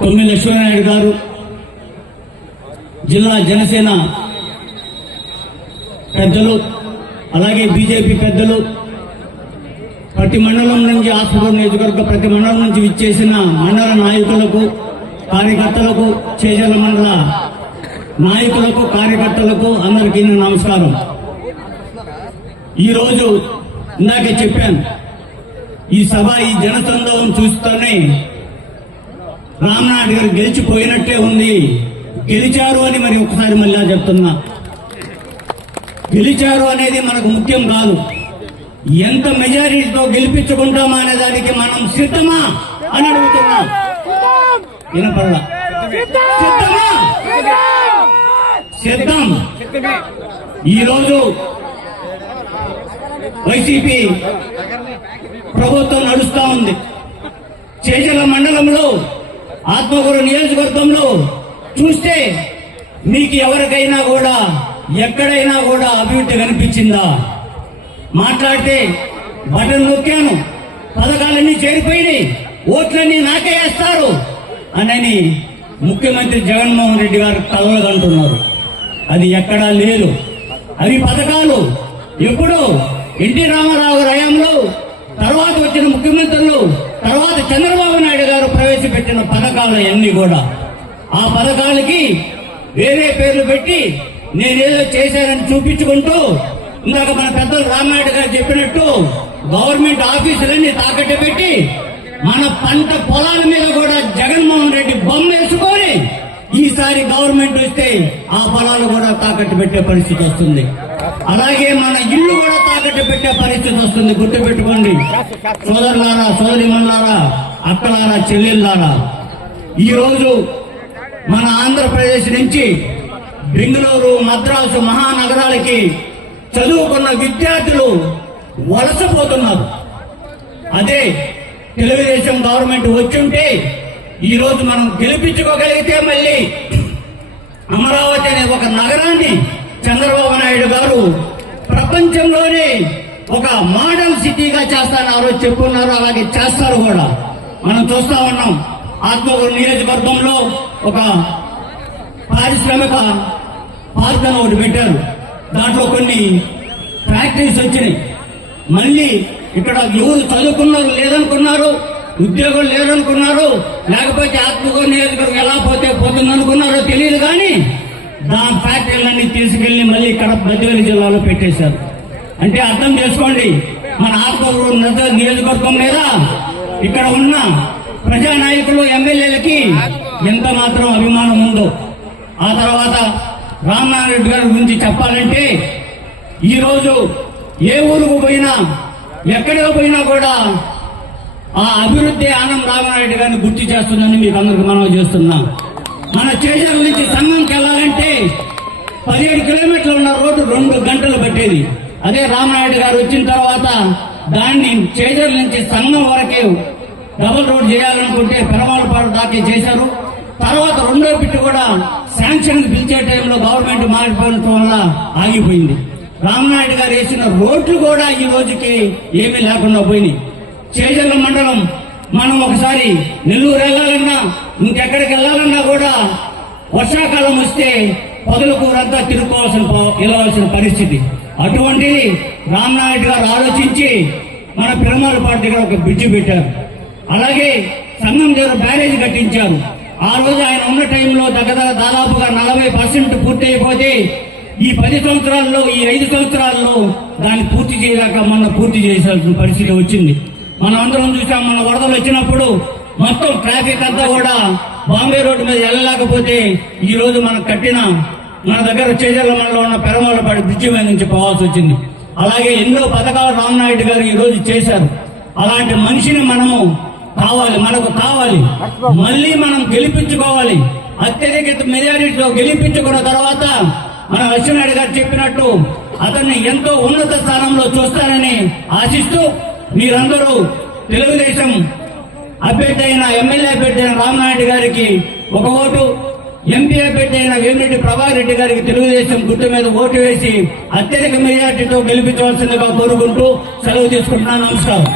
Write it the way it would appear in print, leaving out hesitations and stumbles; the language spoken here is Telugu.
కొమ్మి లక్ష్మీనాయుడు గారు, జిల్లా జనసేన పెద్దలు, అలాగే బీజేపీ పెద్దలు, ప్రతి మండలం నుంచి ఆస్పత్రి నియోజకవర్గ ప్రతి మండలం నుంచి విచ్చేసిన మండల నాయకులకు, కార్యకర్తలకు, చేజల మండల నాయకులకు, కార్యకర్తలకు అందరికీ నమస్కారం. ఈరోజు ఇందాకే చెప్పాను, ఈ సభ, ఈ జనసందోహం చూస్తూనే రామ్నాథ్ గారు గెలిచిపోయినట్టే ఉంది. గెలిచారు అని మరి ఒకసారి మళ్ళీ చెప్తున్నా, గెలిచారు అనేది మనకు ముఖ్యం కాదు. ఎంత మెజారిటీతో గెలిపించుకుంటామా అనే దానికి మనం సిద్ధమా అని అడుగుతున్నాం. వినపడలా? సిద్ధమా? సిద్ధం. ఈరోజు వైసీపీ ప్రభుత్వం నడుస్తా ఉంది. చేజల మండలంలో, ఆత్మకూరు నియోజకవర్గంలో చూస్తే మీకు ఎవరికైనా కూడా ఎక్కడైనా కూడా అభివృద్ధి కనిపించిందా? మాట్లాడితే బటన్ నొక్కాను, పథకాలన్నీ చేరిపోయినాయి, ఓట్లన్నీ నాకే వేస్తారు అని ముఖ్యమంత్రి జగన్మోహన్ రెడ్డి గారు కలలుగంటున్నారు. అది ఎక్కడా లేదు. అవి పథకాలు ఎప్పుడు ఎన్టీ రామారావు హయాంలో, తర్వాత వచ్చిన ముఖ్యమంత్రులు, తర్వాత చంద్రబాబు నాయుడు గారు ప్రవేశపెట్టిన పథకాలు అన్ని కూడా. ఆ పథకాలకి వేరే పేర్లు పెట్టి నేనేదో చేశానని చూపించుకుంటూ, ఇందాక మన పెద్దలు రామనాయుడు గారు చెప్పినట్టు గవర్నమెంట్ ఆఫీసులన్నీ తాకట్టు పెట్టి మన పంట పొలాల మీద కూడా జగన్మోహన్ రెడ్డి బొమ్మ వేసుకొని ఈసారి గవర్నమెంట్ వస్తే ఆ పొలాలు కూడా తాకట్టు పెట్టే పరిస్థితి వస్తుంది. అలాగే మన ఇల్లు కూడా తాకట్టు పెట్టే పరిస్థితి వస్తుంది. గుర్తుపెట్టుకోండి సోదరులారా, సోదరిమణులారా, అక్కలారా, చెల్లెళ్ళారా. ఈరోజు మన ఆంధ్రప్రదేశ్ నుంచి బెంగళూరు, మద్రాసు మహానగరాలకి చదువుకున్న విద్యార్థులు వలసపోతున్నారు. అదే తెలుగుదేశం గవర్నమెంట్ వచ్చుంటే ఈరోజు మనం గెలిపించుకోగలిగితే మళ్ళీ అమరావతి అనే ఒక నగరాన్ని చంద్రబాబు నాయుడు గారు ప్రపంచంలోనే ఒక మోడల్ సిటీగా చేస్తారని ఆ రోజు చెప్పున్నారు. అలాగే చేస్తారు కూడా. మనం చూస్తా ఉన్నాం. ఆత్మకూరు నియోజకవర్గంలో ఒక పారిశ్రామిక పార్క్ అని ఒకటి పెట్టారు. దాంట్లో కొన్ని ఫ్యాక్టరీస్ వచ్చినాయి. మళ్ళీ ఇక్కడ ఎవరు చదువుకున్నారు లేదనుకున్నారు, ఉద్యోగులు లేదనుకున్నారు, లేకపోతే ఆత్మకూరు నియోజకవర్గం ఎలా పోతుందనుకున్నారో తెలియదు. కానీ దాని ఫ్యాక్టరీలన్నీ తీసుకెళ్లి మళ్ళీ ఇక్కడ బద్వేలు జిల్లాలో పెట్టేశారు. అంటే అర్థం చేసుకోండి, మన ఆత్మకూరు నియోజకవర్గం మీద ఇక్కడ ఉన్న ప్రజానాయకులు, ఎమ్మెల్యేలకి ఎంత మాత్రం అభిమానం ఉందో. ఆ తర్వాత రామ్నాథ్ రెడ్డి గారి గురించి చెప్పాలంటే ఈరోజు ఏ ఊరుకు పోయినా, ఎక్కడికి పోయినా కూడా ఆ అభివృద్ధి ఆనం రామారెడ్డి గారిని గుర్తు చేస్తుందని మీకు అందరికి మనవి చేస్తున్నా. మన చేజర్ల నుంచి సంఘంకి వెళ్ళాలంటే 17 కిలోమీటర్లు ఉన్న రోడ్డు 2 గంటలు పట్టేది. అదే రామనాయుడు గారు వచ్చిన తర్వాత దాన్ని చేజర్ల నుంచి సంఘం వరకే డబుల్ రోడ్ చేయాలనుకుంటే పెరమాలపాడు దాకా చేశారు. తర్వాత రెండో బిట్టు కూడా శాంక్షన్ పిలిచే టైంలో గవర్నమెంట్ మారిపోవడం వల్ల ఆగిపోయింది. రామనాయుడు గారు వేసిన రోడ్లు కూడా ఈ రోజుకి ఏమీ లేకుండా పోయినాయి. చేజర్ల మండలం మనం ఒకసారి నెల్లూరు వెళ్ళాలన్నా, ఇంకెక్కడికి వెళ్ళాలన్నా కూడా వర్షాకాలం వస్తే పొదలకూరంతా వెళ్ళవలసిన పరిస్థితి. అటువంటిది రామనాయుడు గారు ఆలోచించి మన పెరమాలపాడు దగ్గర ఒక బ్రిడ్జి పెట్టారు. అలాగే సంగం దగ్గర బ్యారేజ్ కట్టించారు. ఆ రోజు ఆయన ఉన్న టైంలో దాదాపుగా 40% పూర్తి అయిపోతే ఈ 10 సంవత్సరాల్లో, ఈ 5 సంవత్సరాల్లో దాన్ని పూర్తి చేయలేక మొన్న పూర్తి చేయాల్సిన పరిస్థితి వచ్చింది. మనం అందరం చూసాం. మన వరదలు వచ్చినప్పుడు మొత్తం ట్రాఫిక్ అంతా కూడా బాంబే రోడ్డు మీద వెళ్ళలేకపోతే ఈ రోజు మనం కట్టిన మన దగ్గర చేజర్ల మండలంలో ఉన్న పెరమాలపాడు బ్రిడ్జి మీద నుంచి పోవాల్సి వచ్చింది. అలాగే ఎన్నో పథకాలు రామనాయుడు గారు ఈ రోజు చేశారు. అలాంటి మనిషిని మనకు కావాలి. మళ్ళీ మనం గెలిపించుకోవాలి. అత్యధిక మెజారిటీలో గెలిపించుకున్న తర్వాత మన లక్ష్మీనాయుడు గారు చెప్పినట్టు అతన్ని ఎంతో ఉన్నత స్థానంలో చూస్తానని ఆశిస్తూ మీరందరూ తెలుగుదేశం అభ్యర్థి అయిన, ఎమ్మెల్యే అభ్యర్థి అయిన రామనాయుడు గారికి ఒక ఓటు, ఎంపీ అభ్యర్థి అయిన వేమిరెడ్డి ప్రభాకర్ రెడ్డి గారికి తెలుగుదేశం గుర్తు మీద ఓటు వేసి అత్యధిక మెజార్టీతో గెలిపించవలసిందిగా కోరుకుంటూ సెలవు తీసుకుంటున్నాను. నమస్కారం.